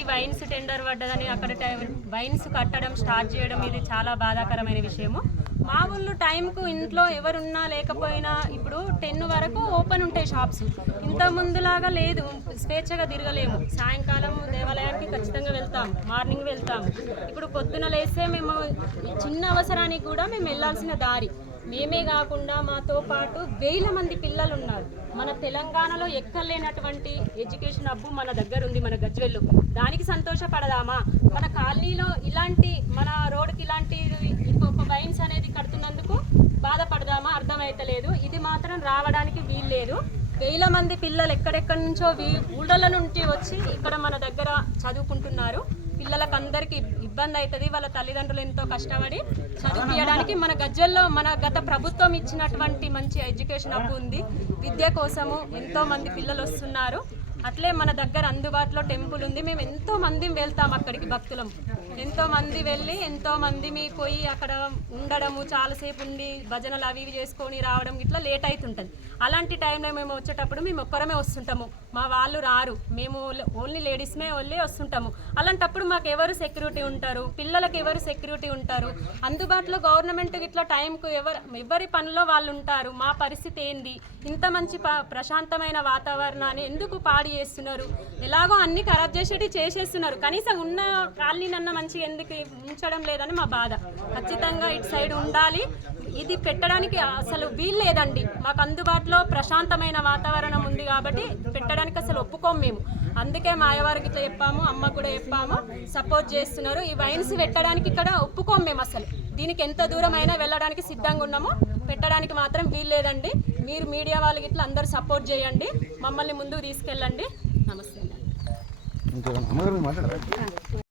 ఈ wines tender పడ్డదని అక్కడ wines కట్టడం స్టార్ట్ చేయడం ఇది చాలా బాధాకరమైన విషయము. మా ఊళ్ళో టైంకు ఇంట్లో ఎవరున్నా లేకపోయినా ఇప్పుడు టెన్ వరకు ఓపెన్ ఉంటాయి షాప్స్. ఇంత ముందులాగా లేదు స్వేచ్ఛగా తిరగలేము. సాయంకాలం దేవాలయానికి ఖచ్చితంగా వెళ్తాం మార్నింగ్ వెళ్తాం. ఇప్పుడు పొద్దున లేస్తే మేము చిన్న అవసరానికి కూడా మేము వెళ్ళాల్సిన దారి. మేమే కాకుండా మాతో పాటు వేల మంది పిల్లలు ఉన్నారు మన తెలంగాణలో ఎక్కలేనటువంటి ఎడ్యుకేషన్ హబ్బు మన దగ్గర ఉంది మన గజ్వెల్లో. దానికి సంతోషపడదామా? మన కాలనీలో ఇలాంటి మన రోడ్డుకి ఇలాంటి ఇంకొక వైన్స్ అనేది కడుతున్నందుకు బాధపడదామా? అర్థమైతలేదు. ఇది మాత్రం రావడానికి వీల్లేదు. వేల మంది పిల్లలు ఎక్కడెక్కడి నుంచో వీ- ఊళ్ళ నుండి వచ్చి ఇక్కడ మన దగ్గర చదువుకుంటున్నారు. పిల్లలకు అందరికీ ఇబ్బంది అవుతుంది వాళ్ళ తల్లిదండ్రులు ఎంతో కష్టపడి చదివించడానికి మన గజ్వెల్లో మన గత ప్రభుత్వం ఇచ్చినటువంటి మంచి ఎడ్యుకేషన్ హబ్ ఉంది. విద్య కోసము ఎంతో మంది పిల్లలు వస్తున్నారు. అట్లే మన దగ్గర అందుబాటులో టెంపుల్ ఉంది. మేము ఎంతో మంది వెళ్తాం అక్కడికి భక్తులం. ఎంతో మంది వెళ్ళి ఎంతో మంది మీ పోయి అక్కడ ఉండడము చాలాసేపు ఉండి భజనలు అవి ఇవి చేసుకొని రావడం ఇట్లా లేట్ అవుతుంటుంది అలాంటి టైంలో మేము వచ్చేటప్పుడు మేము ఒక్కరమే వస్తుంటాము. మా వాళ్ళు రారు. మేము ఓన్లీ లేడీస్మే ఓన్లీ వస్తుంటాము. అలాంటప్పుడు మాకు ఎవరు సెక్యూరిటీ ఉంటారు? పిల్లలకు ఎవరు సెక్యూరిటీ ఉంటారు? అందుబాటులో గవర్నమెంట్ ఇట్లా టైంకు ఎవరు ఎవరి పనిలో వాళ్ళు ఉంటారు? మా పరిస్థితి ఏంది? ఇంత మంచి ప్రశాంతమైన వాతావరణాన్ని ఎందుకు పాడి చేస్తున్నారు. ఎలాగో అన్ని ఖరాబ్ చేసేటి చేసేస్తున్నారు. కనీసం ఉన్న కాలనీనన్న మంచిగా ఎందుకు ఉంచడం లేదని మా బాధ. ఖచ్చితంగా ఇటు సైడ్ ఉండాలి. ఇది పెట్టడానికి అసలు వీలు లేదండి. మాకు అందుబాటులో ప్రశాంతమైన వాతావరణం ఉంది కాబట్టి పెట్టడానికి అసలు ఒప్పుకోం మేము. అందుకే మా ఇట్లా చెప్పాము అమ్మ కూడా చెప్పాము సపోర్ట్ చేస్తున్నారు. ఈ వైన్స్ పెట్టడానికి ఇక్కడ ఒప్పుకోం మేము అసలు. దీనికి ఎంత దూరం అయినా వెళ్ళడానికి సిద్ధంగా ఉన్నాము. పెట్టడానికి మాత్రం వీలు లేదండి. మీరు మీడియా వాళ్ళకి ఇట్లా అందరూ సపోర్ట్ చేయండి. మమ్మల్ని ముందుకు తీసుకెళ్ళండి. నమస్తే